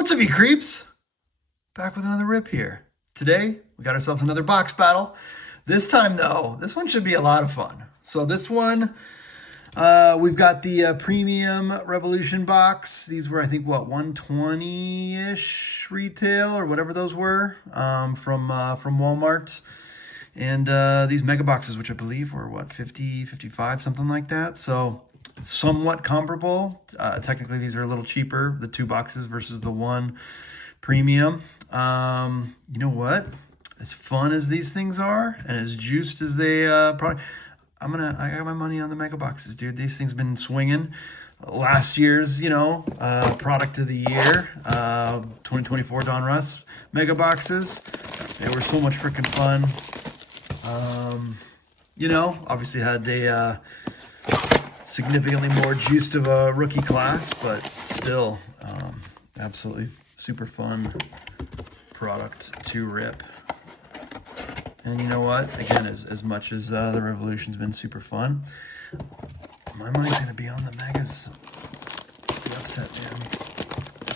What's up, you creeps? Back with another rip here. Today, we got ourselves another box battle. This time, though, this one should be a lot of fun. So this one, we've got the premium Revolution box. These were, I think, what, 120-ish retail or whatever those were from Walmart. And these mega boxes, which I believe were, what, 50, 55, something like that. So somewhat comparable. Technically, these are a little cheaper, the two boxes versus the one premium. You know what? As fun as these things are and as juiced as they probably, I got my money on the mega boxes, dude. These things been swinging. Last year's, product of the year, 2024 Donruss mega boxes. They were so much freaking fun. Obviously had a significantly more juiced of a rookie class, but still, absolutely super fun product to rip. And you know what? Again, as much as the Revolution's been super fun, my money's gonna be on the Megas. Be upset, man.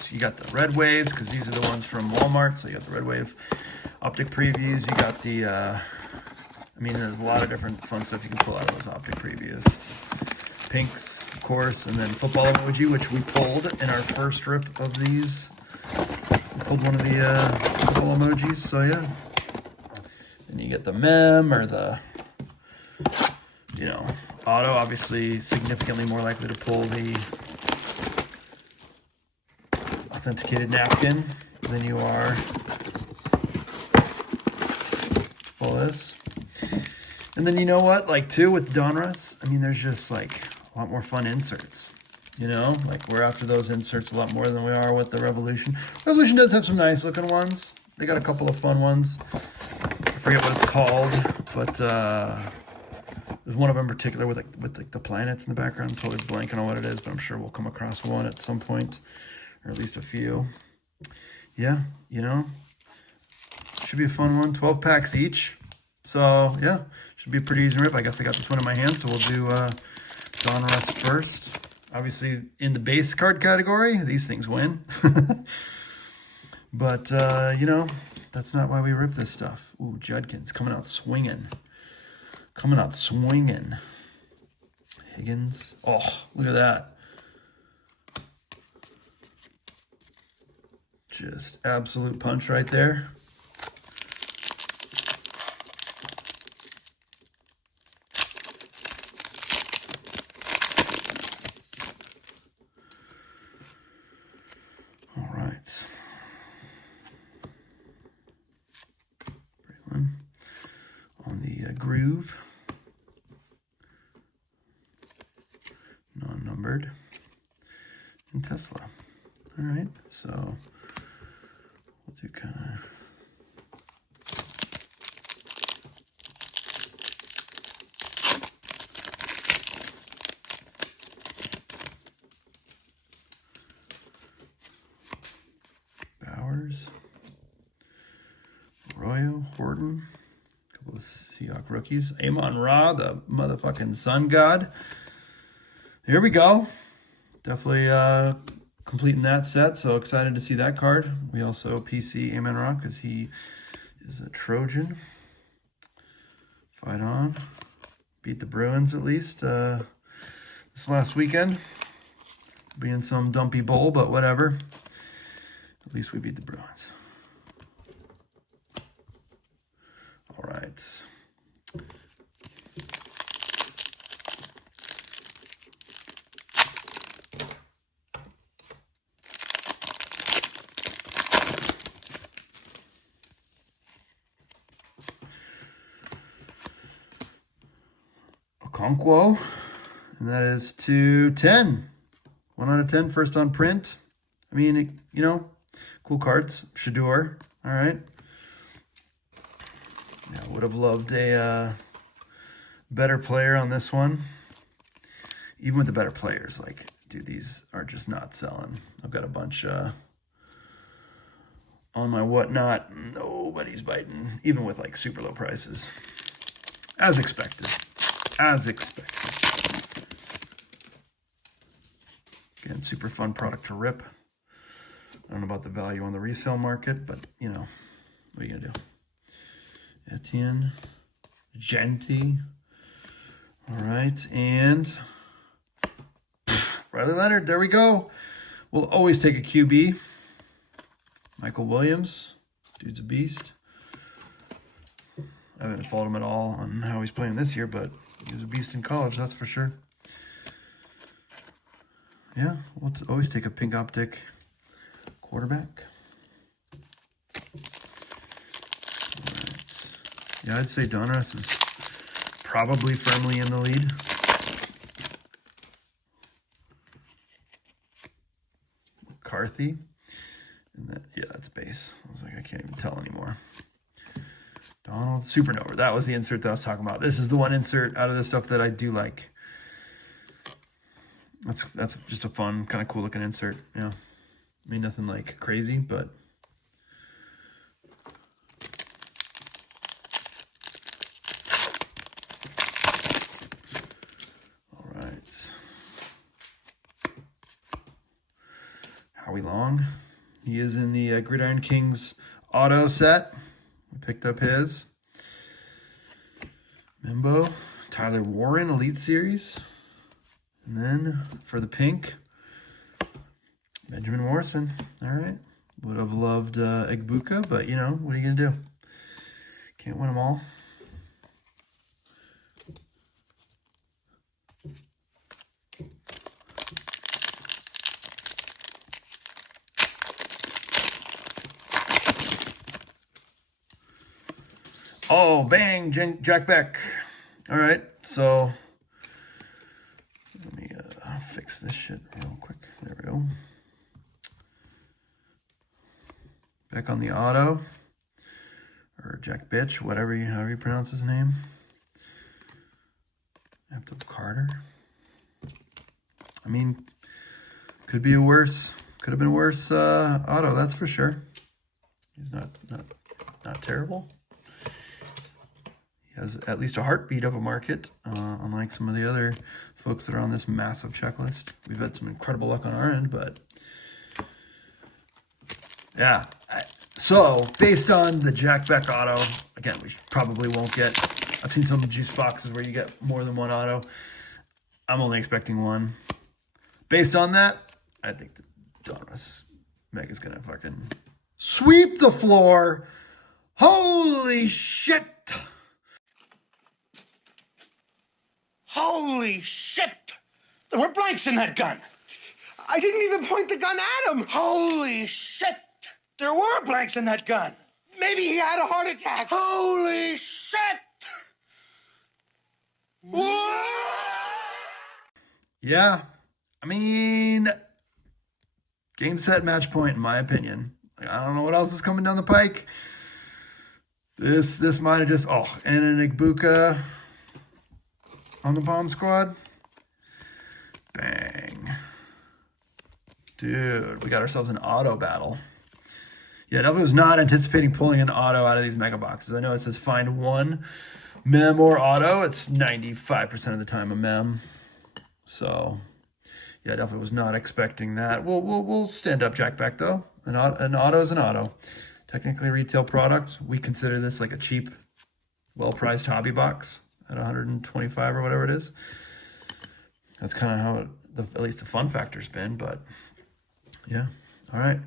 So you got the red waves, because these are the ones from Walmart. So you got the red wave optic previews. You got the, there's a lot of different fun stuff you can pull out of those optic previews. Pinks, of course, and then football emoji, which we pulled in our first rip of these. We pulled one of the football emojis, so yeah. And you get the mem or the, auto, obviously significantly more likely to pull the authenticated napkin than you are pull this. And then you know what, too, with Donruss, there's just a lot more fun inserts. We're after those inserts a lot more than we are with the Revolution. Revolution does have some nice looking ones. They got a couple of fun ones. I forget what it's called, but there's one of them in particular with the planets in the background. I'm totally blanking on what it is, but I'm sure we'll come across one at some point, or at least a few. Yeah, should be a fun one. 12 packs each. So yeah, should be a pretty easy rip. I guess I got this one in my hand, so we'll do Donruss first. Obviously, in the base card category, these things win. But, that's not why we rip this stuff. Ooh, Judkins coming out swinging. Coming out swinging. Higgins. Oh, look at that. Just absolute punch right there. All right. On the groove, non-numbered, and Tesla. All right, so we'll do kind of Bowers, Arroyo, Horton. Couple of Seahawk rookies. Amon Ra, the motherfucking sun god. Here we go. Definitely completing that set, so excited to see that card. We also PC Amon Ra because he is a Trojan. Fight on. Beat the Bruins at least this last weekend. Being some dumpy bowl, but whatever. At least we beat the Bruins. All right. Okonkwo, and that is to 10. 1 out of 10, first on print. Cool cards. Shador, all right. Yeah, would have loved a better player on this one. Even with the better players, dude, these are just not selling. I've got a bunch on my whatnot. Nobody's biting, even with super low prices. As expected. As expected. Again, super fun product to rip. I don't know about the value on the resale market, but, you know, what are you going to do? Etienne, Genti. All right, and Riley Leonard, there we go. We'll always take a QB. Michael Williams, dude's a beast. I haven't followed him at all on how he's playing this year, but he was a beast in college, that's for sure. Yeah, we'll always take a pink optic quarterback. All right. Yeah, I'd say Donruss is probably firmly in the lead. McCarthy. And that, yeah, that's base. I was like, I can't even tell anymore. Donald, Supernova. That was the insert that I was talking about. This is the one insert out of the stuff that I do like. That's just a fun, kind of cool looking insert. Yeah. I mean, nothing like crazy, but all right. Howie Long. He is in the Gridiron Kings auto set. We picked up his. Membo. Tyler Warren, Elite Series. And then for the pink, Benjamin Morrison. All right. Would have loved Egbuka, but, you know, what are you going to do? Can't win them all. Oh, bang, Jack Beck. All right, so let me fix this shit real quick. There we go. Back on the auto, or Jack Bitch, however you pronounce his name. After Carter. I mean, could be a worse, could have been worse auto, that's for sure. He's not terrible. He has at least a heartbeat of a market, unlike some of the other folks that are on this massive checklist. We've had some incredible luck on our end, but yeah. So based on the Jack Beck auto, again, we probably won't get, I've seen some juice boxes where you get more than one auto. I'm only expecting one. Based on that, I think the Donruss Meg is going to fucking sweep the floor. Holy shit. Holy shit! There were blanks in that gun. I didn't even point the gun at him. Holy shit! There were blanks in that gun. Maybe he had a heart attack. Holy shit! Whoa! Yeah, I mean, game, set, match point, in my opinion. I don't know what else is coming down the pike. This might have just, and an Egbuka on the bomb squad. Bang. Dude, we got ourselves an auto battle. Yeah, definitely was not anticipating pulling an auto out of these mega boxes. I know it says find one mem or auto. It's 95% of the time a mem. So, yeah, definitely was not expecting that. We'll stand up Jack Beck, though. An auto is an auto. Technically retail product. We consider this like a cheap, well-priced hobby box at 125 or whatever it is. That's kind of how at least the fun factor's been, but yeah. All right.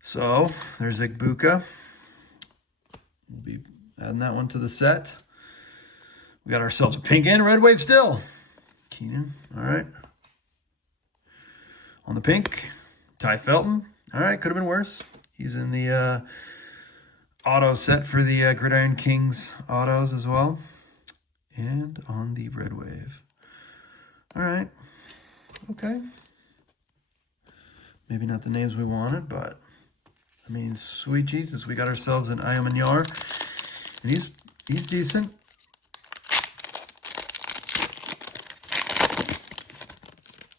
So there's Egbuka. We'll be adding that one to the set. We got ourselves a pink and red wave still. Keenan. All right. On the pink, Ty Felton. All right, could have been worse. He's in the auto set for the Gridiron Kings autos as well. And on the red wave. All right. Okay. Maybe not the names we wanted, but I mean, sweet Jesus, we got ourselves an Ayamanyar, and he's decent.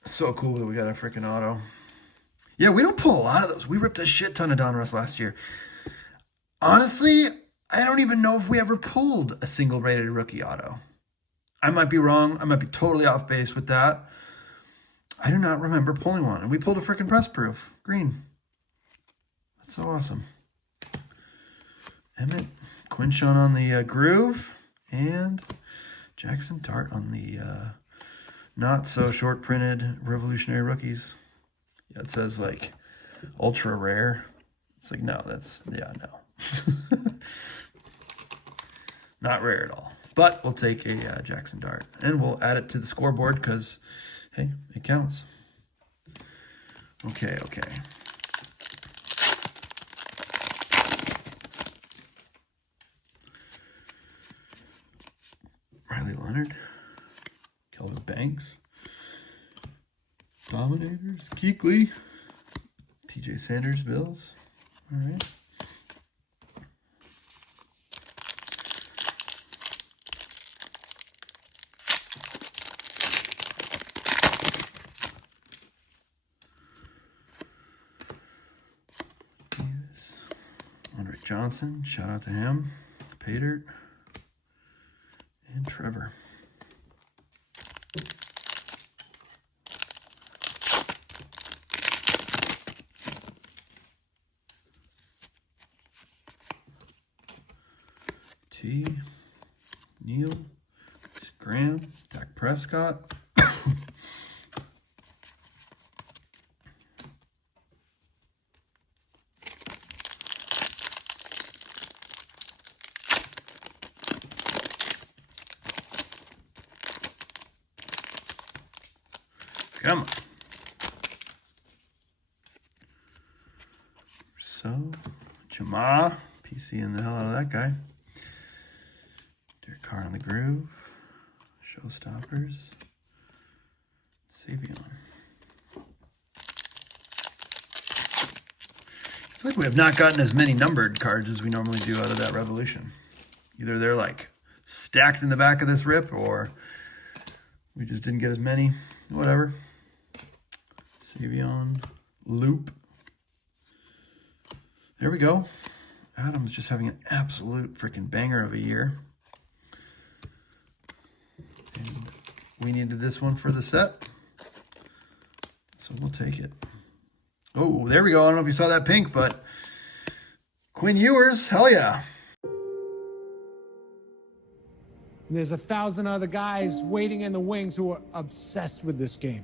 So cool that we got a freaking auto. Yeah, we don't pull a lot of those. We ripped a shit ton of Donruss last year. Honestly, I don't even know if we ever pulled a single rated rookie auto. I might be wrong. I might be totally off base with that. I do not remember pulling one. And we pulled a freaking press proof. Green. That's so awesome. Emmett, Quinshon on the groove, and Jackson Dart on the not so short printed Revolutionary Rookies. Yeah, it says like ultra rare. It's like, no, that's, yeah, no. Not rare at all. But we'll take a Jackson Dart and we'll add it to the scoreboard because, hey, it counts. Okay, okay. Riley Leonard, Kelvin Banks, Dominators, Keekly, TJ Sanders, Bills. All right. Andre Johnson, shout out to him. Pater and Trevor. T. Neal, Graham, Dak Prescott. Come on. So, Jama, PC in the hell out of that guy. Derek Carr on the groove. Showstoppers. Savion. I feel like we have not gotten as many numbered cards as we normally do out of that Revolution. Either they're like stacked in the back of this rip or we just didn't get as many. Whatever. Savion. Loop. There we go. Adam's just having an absolute freaking banger of a year. And we needed this one for the set. So we'll take it. Oh, there we go. I don't know if you saw that pink, but Quinn Ewers, hell yeah. And there's 1,000 other guys waiting in the wings who are obsessed with this game.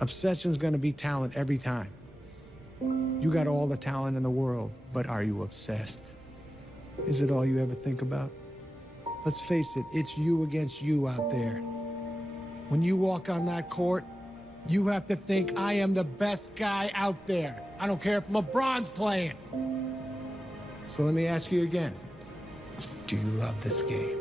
Obsession's gonna be talent every time. You got all the talent in the world, but are you obsessed? Is it all you ever think about? Let's face it, it's you against you out there. When you walk on that court, you have to think, I am the best guy out there. I don't care if LeBron's playing. So let me ask you again. Do you love this game?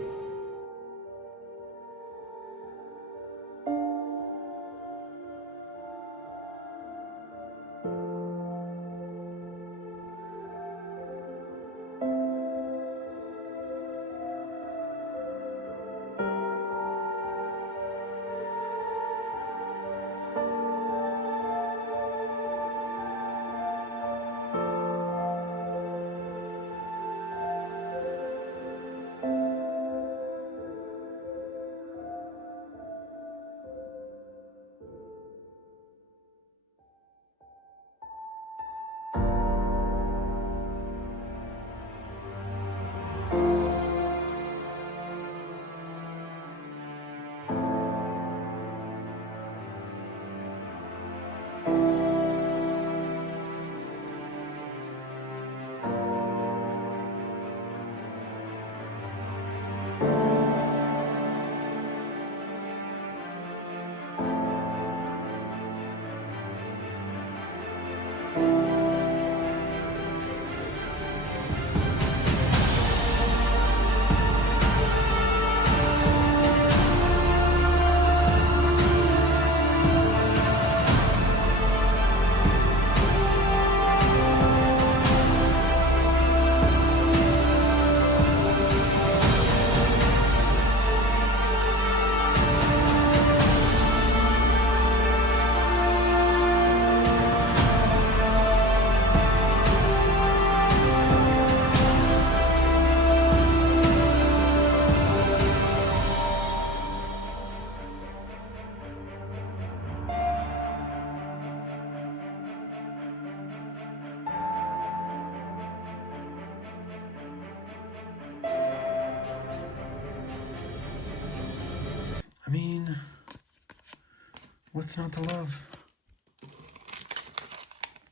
What's not to love?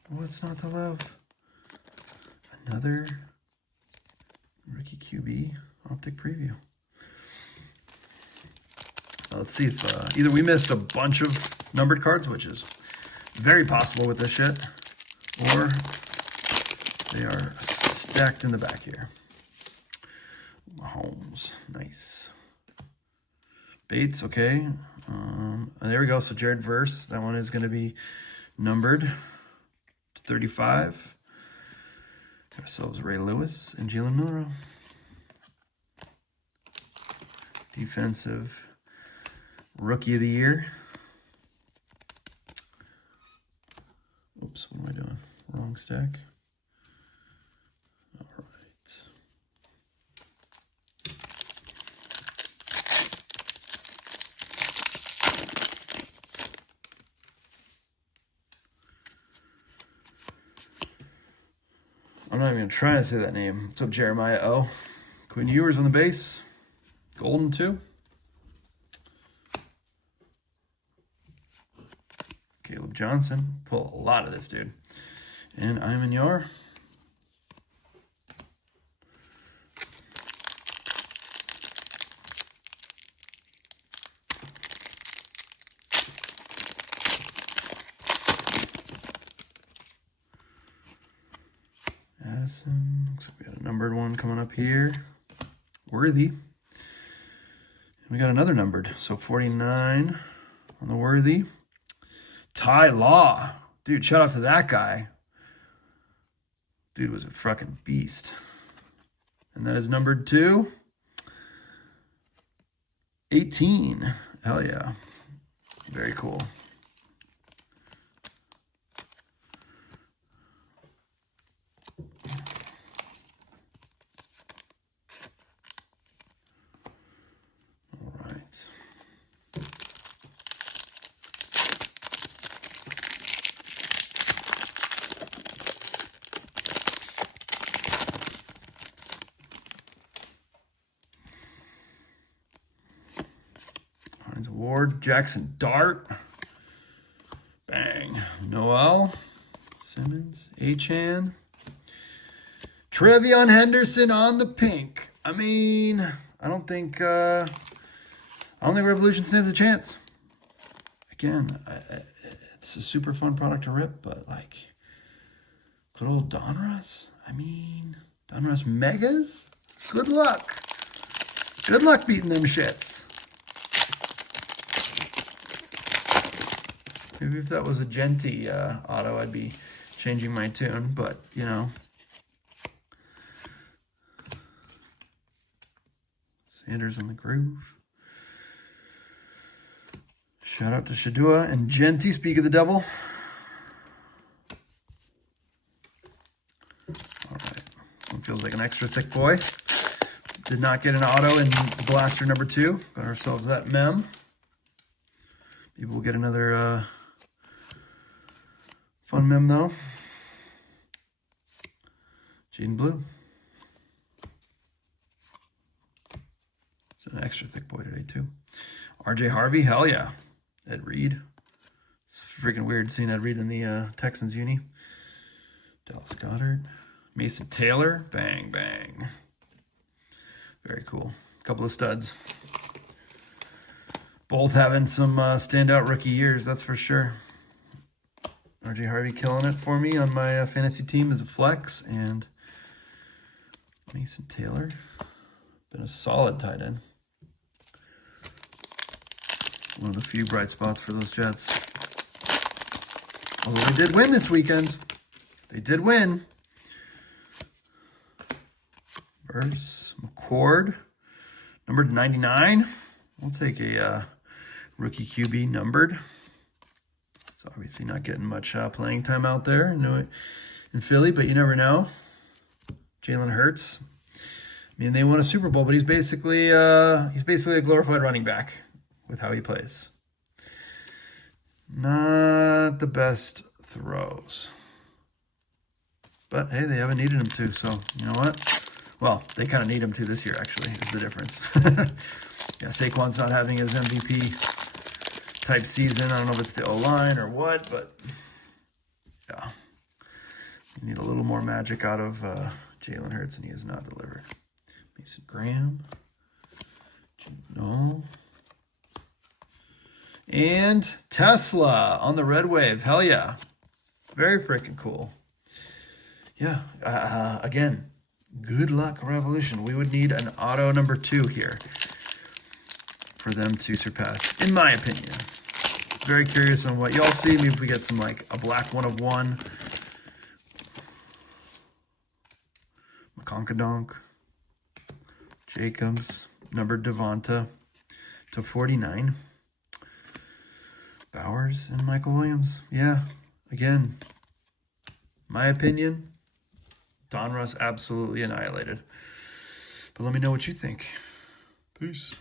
What's not to love? Another rookie QB optic preview. Let's see if either we missed a bunch of numbered cards, which is very possible with this shit, or they are stacked in the back here. Mahomes, nice. Bates, okay. There we go. So Jared Verse, that one is going to be numbered to 35. Got ourselves Ray Lewis and Jalen Milroe. Defensive Rookie of the Year. Oops, what am I doing? Wrong stack. All right. I'm not even going to try to say that name. What's up, Jeremiah O? Quinn Ewers on the base. Golden, too. Caleb Johnson. Pull a lot of this, dude. And Iman Yar. Addison. Looks like we got a numbered one coming up here. Worthy. And we got another numbered. So 49 on the Worthy. Ty Law. Dude, shout out to that guy. Dude was a fucking beast. And that is numbered to 18. Hell yeah. Very cool. All right. Ward, Jackson Dart, bang, Noel, Simmons, Achan, Trevion Henderson on the pink. I mean, I don't think Revolution stands a chance. Again, it's a super fun product to rip, but like, good old Donruss. I mean, Donruss Megas. Good luck. Good luck beating them shits. Maybe if that was a Genty auto, I'd be changing my tune, but, you know. Sanders on the groove. Shout out to Shadua and Genty, speak of the devil. All right. This one feels like an extra thick boy. Did not get an auto in Blaster number 2. Got ourselves that mem. Maybe we'll get another... fun mem, though. Jaden Blue. It's an extra thick boy today, too. RJ Harvey, hell yeah. Ed Reed. It's freaking weird seeing Ed Reed in the Texans uni. Dallas Goedert. Mason Taylor. Bang, bang. Very cool. Couple of studs. Both having some standout rookie years, that's for sure. RJ Harvey killing it for me on my fantasy team as a flex, and Mason Taylor, been a solid tight end. One of the few bright spots for those Jets. Although they did win this weekend. They did win. Verse McCord, numbered 99. We'll take a rookie QB numbered. Obviously not getting much playing time out there in Philly, but you never know. Jalen Hurts. I mean, they won a Super Bowl, but he's basically a glorified running back with how he plays. Not the best throws. But, hey, they haven't needed him to, so you know what? Well, they kind of need him to this year, actually, is the difference. Yeah, Saquon's not having his MVP type season. I don't know if it's the O-line or what, but yeah. You need a little more magic out of Jalen Hurts, and he has not delivered. Mason Graham. No. And Tesla on the red wave. Hell yeah. Very freaking cool. Yeah. Again, good luck, Revolution. We would need an auto number 2 here for them to surpass, in my opinion. Very curious on what y'all see. Maybe if we get some, like, a black 1 of 1. McConkadonk. Jacobs. Numbered Devonta to 49. Bowers and Michael Williams. Yeah, again, my opinion, Donruss absolutely annihilated. But let me know what you think. Peace.